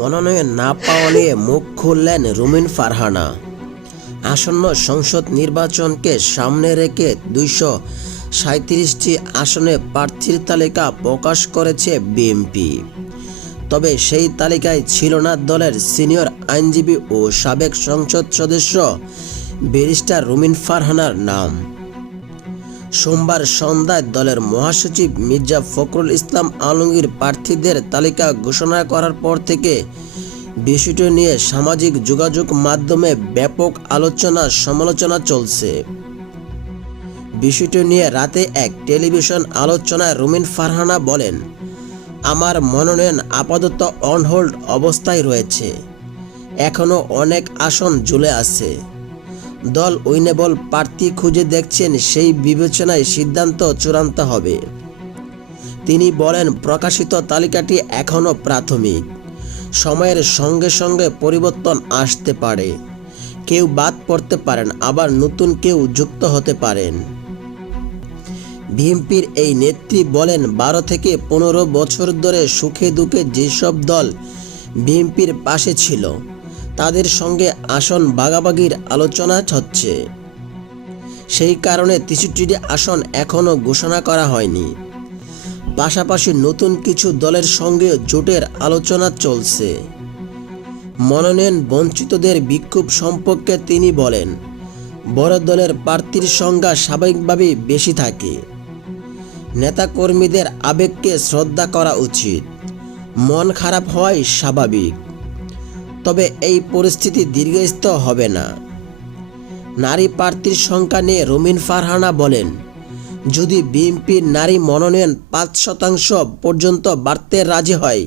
মনোনয়ন না পাওয়া নিয়ে মুখ খুললেন রুমিন ফারহানা। আসন্ন সংসদ নির্বাচনকে সামনে রেখে দুইশো সাঁত্রিশটি আসনে প্রার্থীর তালিকা প্রকাশ করেছে বিএনপি। তবে সেই তালিকায় ছিল না দলের সিনিয়র আইনজীবী ও সাবেক সংসদ সদস্য ব্যারিস্টার রুমিন ফারহানার নাম। সোমবার সন্ধ্যায় দলের মহাসচিব মির্জা ফখরুল ইসলাম আলমগীর প্রার্থীদের তালিকা ঘোষণা করার পর থেকে বিষয়টি নিয়ে সামাজিক যোগাযোগ মাধ্যমে ব্যাপক আলোচনা সমালোচনা চলছে। বিষয়টি নিয়ে রাতে এক টেলিভিশন আলোচনায় রুমিন ফারহানা বলেন, আমার মনোনয়ন আপাতত অনহোল্ড অবস্থায় রয়েছে। এখনও অনেক আসন ঝুলে আছে। দল উইনেবল প্রার্থী খুঁজে দেখছেন সেই বিবেচনায় সিদ্ধান্ত চূড়ান্ত হবে। তিনি বলেন, প্রকাশিত তালিকাটি এখনও প্রাথমিক। সময়ের সঙ্গে সঙ্গে পরিবর্তন আসতে পারে। কেউ বাদ পড়তে পারেন, আবার নতুন কেউ যুক্ত হতে পারেন। বিএনপির এই নেত্রী বলেন, বারো থেকে পনেরো বছর ধরে সুখে দুঃখে যেসব দল বিএনপির পাশে ছিল তাদের সঙ্গে আসন ভাগাভাগির আলোচনা হচ্ছে। সেই কারণে তেষট্টিটি আসন এখনও ঘোষণা করা হয়নি। পাশাপাশি নতুন কিছু দলের সঙ্গে জোটের আলোচনা চলছে। মনোনয়ন বঞ্চিতদের বিক্ষোভ সম্পর্কে তিনি বলেন, বড় দলের প্রার্থীর সংখ্যা স্বাভাবিকভাবেই বেশি থাকে। নেতাকর্মীদের আবেগকে শ্রদ্ধা করা উচিত। মন খারাপ হওয়াই স্বাভাবিক। তবে এই পরিস্থিতি দীর্ঘস্থ হবে না। নারী প্রার্থীর সংখ্যা নিয়ে রুমিন ফারহানা বলেন, যদি বিএনপির নারী মনোনয়ন পাঁচ শতাংশ পর্যন্ত বাড়তে রাজি হয়